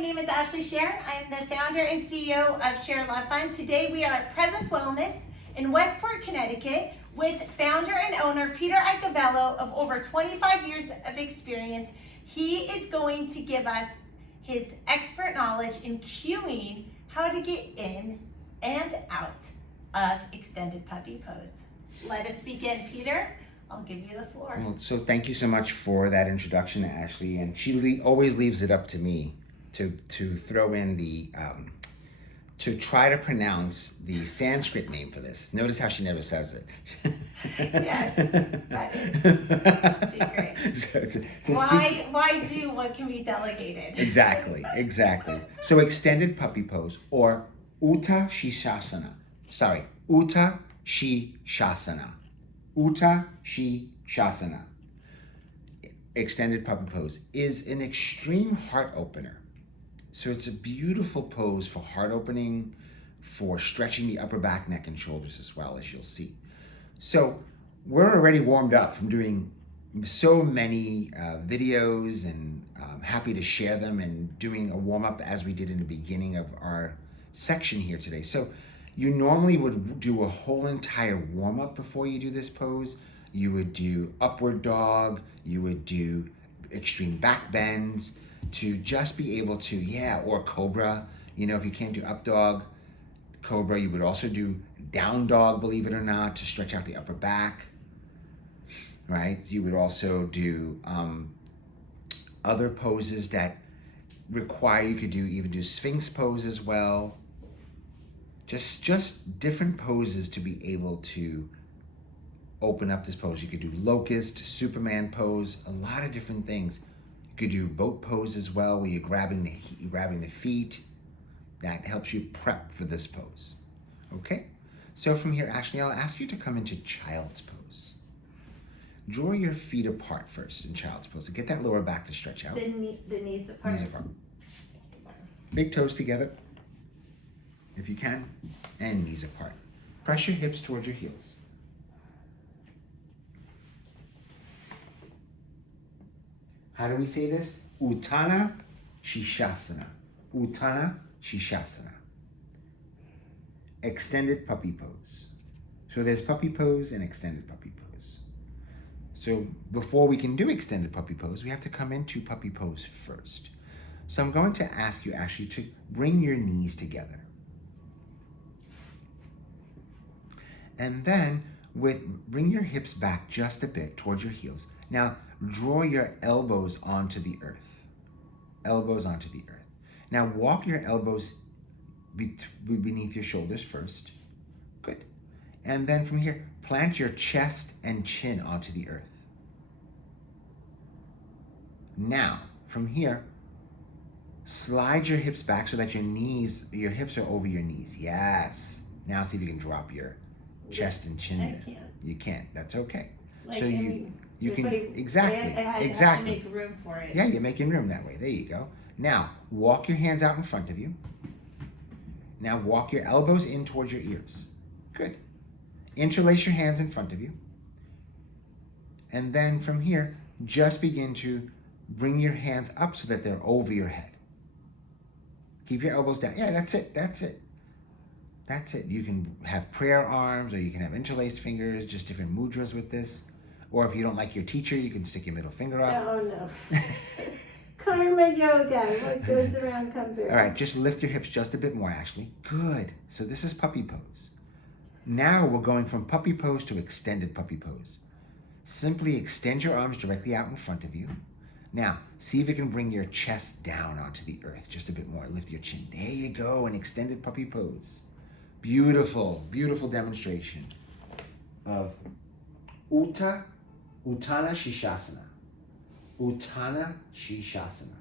name is Ashley Share. I'm the founder and CEO of ShareLove.Fund. Today we are at Presence Wellness in Westport, Connecticut with founder and owner Peter Iacobello of over 25 years of experience. He is going to give us his expert knowledge in cueing how to get in and out of extended puppy pose. Let us begin, Peter. I'll give you the floor. Well, so thank you so much for that introduction, Ashley. And she always leaves it up to me to throw in the, to try to pronounce the Sanskrit name for this. Notice how she never says it. Yes, that is secret. So it's a Why do what can be delegated? Exactly. So extended puppy pose or Shishosana. Uttana Shishosana. Extended puppy pose is an extreme heart opener. So it's a beautiful pose for heart opening, for stretching the upper back, neck, and shoulders as well, as you'll see. So we're already warmed up from doing so many videos, and happy to share them and doing a warm-up as we did in the beginning of our section here today. So you normally would do a whole entire warm-up before you do this pose. You would do upward dog, you would do extreme back bends to just be able to, or cobra. You know, if you can't do up dog, cobra, you would also do down dog, believe it or not, to stretch out the upper back, right? You would also do other poses that require, you could even do Sphinx pose as well. Just different poses to be able to open up this pose. You could do locust, Superman pose, a lot of different things. You could do boat pose as well, where you're grabbing the feet. That helps you prep for this pose. Okay? So from here, Ashley, I'll ask you to come into child's pose. Draw your feet apart first in child's pose to get that lower back to stretch out. The knees apart. Knees apart. Big toes together, if you can, and knees apart. Press your hips towards your heels. How do we say this? Uttana Shishosana. Uttana Shishosana. Extended puppy pose. So there's puppy pose and extended puppy pose. So before we can do extended puppy pose, we have to come into puppy pose first. So I'm going to ask you, Ashley, to bring your knees together. And then bring your hips back just a bit towards your heels. Now, draw your elbows onto the earth. Elbows onto the earth. Now, walk your elbows beneath your shoulders first. Good. And then from here, plant your chest and chin onto the earth. Now, from here, slide your hips back so that your hips are over your knees. Yes. Now see if you can drop your chest and chin there. Can't. You can't. That's okay. Like, So you can exactly. I have to make room for it. Yeah, you're making room that way. There you go. Now walk your hands out in front of you. Now walk your elbows in towards your ears. Good. Interlace your hands in front of you. And then from here, just begin to bring your hands up so that they're over your head. Keep your elbows down. Yeah, that's it. You can have prayer arms, or you can have interlaced fingers, just different mudras with this. Or if you don't like your teacher, you can stick your middle finger up. Oh no. Karma yoga. What goes around comes around. All right, just lift your hips just a bit more, Ashley. Good. So this is puppy pose. Now we're going from puppy pose to extended puppy pose. Simply extend your arms directly out in front of you. Now, see if you can bring your chest down onto the earth just a bit more. Lift your chin. There you go, an extended puppy pose. Beautiful, beautiful demonstration of Uttana Shishosana. Uttana Shishosana.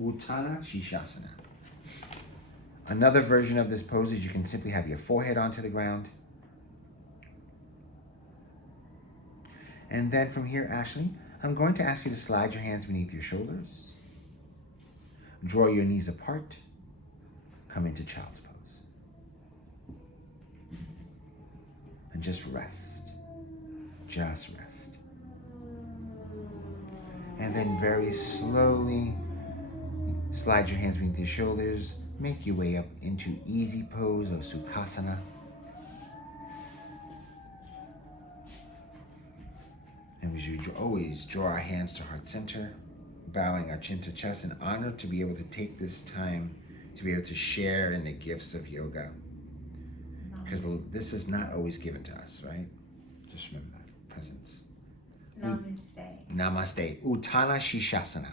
Uttana Shishosana. Another version of this pose is you can simply have your forehead onto the ground. And then from here, Ashley, I'm going to ask you to slide your hands beneath your shoulders. Draw your knees apart. Come into child's pose. And just rest. Just rest. And then very slowly Slide your hands beneath your shoulders. Make your way up into easy pose or Sukhasana. And we should always draw our hands to heart center, bowing our chin to chest, and honored to be able to take this time to be able to share in the gifts of yoga. Because this is not always given to us, right? Just remember that. Presence. Namaste. Namaste. Uttana Shishosana.